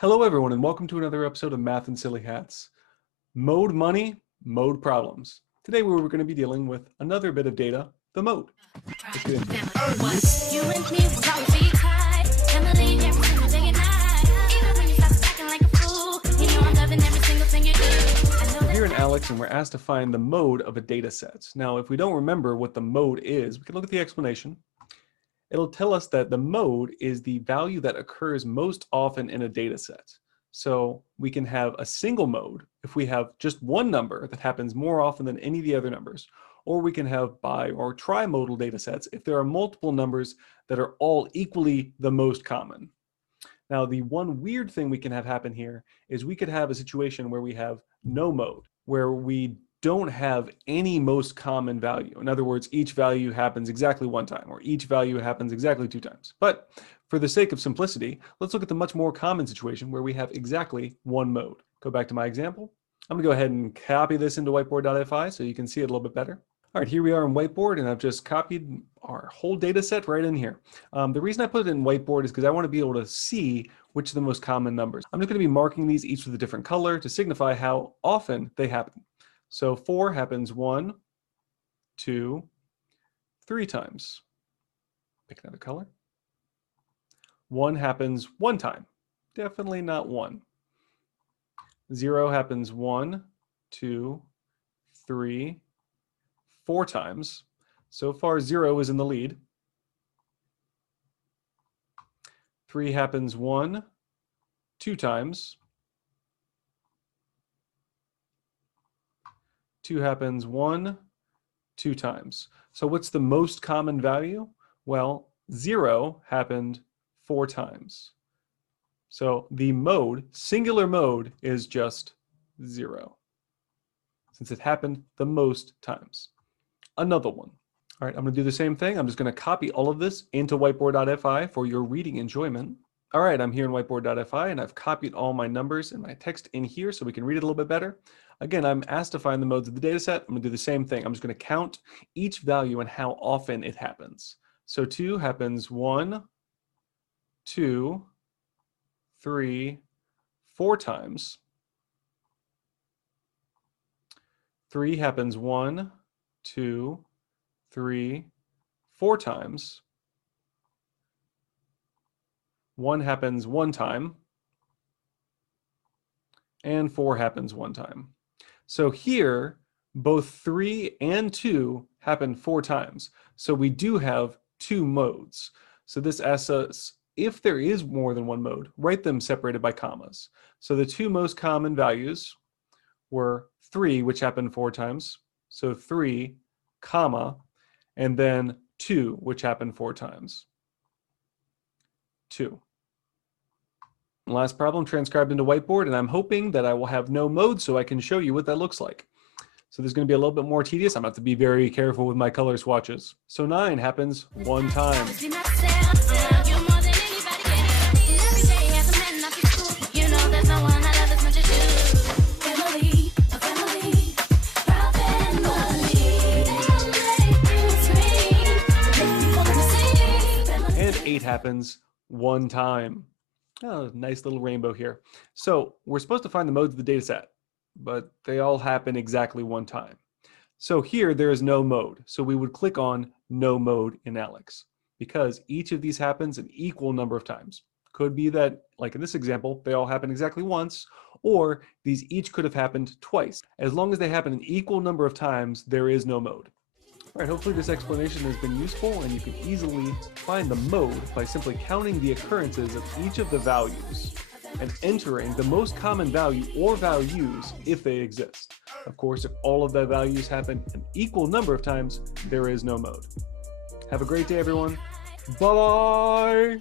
Hello everyone and welcome to another episode of Math and Silly Hats. Mode money, mode problems. Today we're going to be dealing with another bit of data, the mode. Let's get into it. We're here in ALEKS and we're asked to find the mode of a data set. Now if we don't remember what the mode is, we can look at the explanation. It'll tell us that the mode is the value that occurs most often in a data set. So we can have a single mode if we have just one number that happens more often than any of the other numbers, or we can have bi or trimodal data sets if there are multiple numbers that are all equally the most common. Now, the one weird thing we can have happen here is we could have a situation where we have no mode, where we don't have any most common value. In other words, each value happens exactly one time, or each value happens exactly two times. But for the sake of simplicity, let's look at the much more common situation where we have exactly one mode. Go back to my example. I'm gonna go ahead and copy this into whiteboard.fi so you can see it a little bit better. All right, here we are in whiteboard, and I've just copied our whole data set right in here. The reason I put it in whiteboard is because I want to be able to see which are the most common numbers. I'm just going to be marking these each with a different color to signify how often they happen. So 4 happens 1, 2, 3 times. Pick another color. 1 happens 1 time. Definitely not 1. 0 happens 1, 2, 3, 4 times. So far 0 is in the lead. 3 happens 1, 2 times. 2 happens 1, 2 times. So what's the most common value? Well, 0 happened 4 times. So the mode, singular mode, is just 0, since it happened the most times. Another one. All right, I'm going to do the same thing. I'm just going to copy all of this into whiteboard.fi for your reading enjoyment. All right, I'm here in whiteboard.fi and I've copied all my numbers and my text in here so we can read it a little bit better. Again, I'm asked to find the modes of the data set. I'm going to do the same thing. I'm just going to count each value and how often it happens. So 2 happens 1, 2, 3, 4 times. 3 happens 1, 2, 3, 4 times. 1 happens 1 time. And 4 happens 1 time. So here, both 3 and 2 happen 4 times. So we do have 2 modes. So this asks us, if there is more than one mode, write them separated by commas. So the 2 most common values were 3, which happened 4 times. So 3, comma, and then 2, which happened 4 times. 2. Last problem transcribed into whiteboard, and I'm hoping that I will have no mode so I can show you what that looks like. So this is going to be a little bit more tedious. I'm going to have to be very careful with my color swatches. So 9 happens 1 time. And 8 happens 1 time. Oh, nice little rainbow here. So we're supposed to find the modes of the data set, but they all happen exactly 1 time. So here there is no mode. So we would click on no mode in ALEKS because each of these happens an equal number of times. Could be that, like in this example, they all happen exactly once, or these each could have happened twice. As long as they happen an equal number of times, there is no mode. All right, hopefully this explanation has been useful and you can easily find the mode by simply counting the occurrences of each of the values and entering the most common value or values if they exist. Of course, if all of the values happen an equal number of times, there is no mode. Have a great day, everyone. Bye-bye.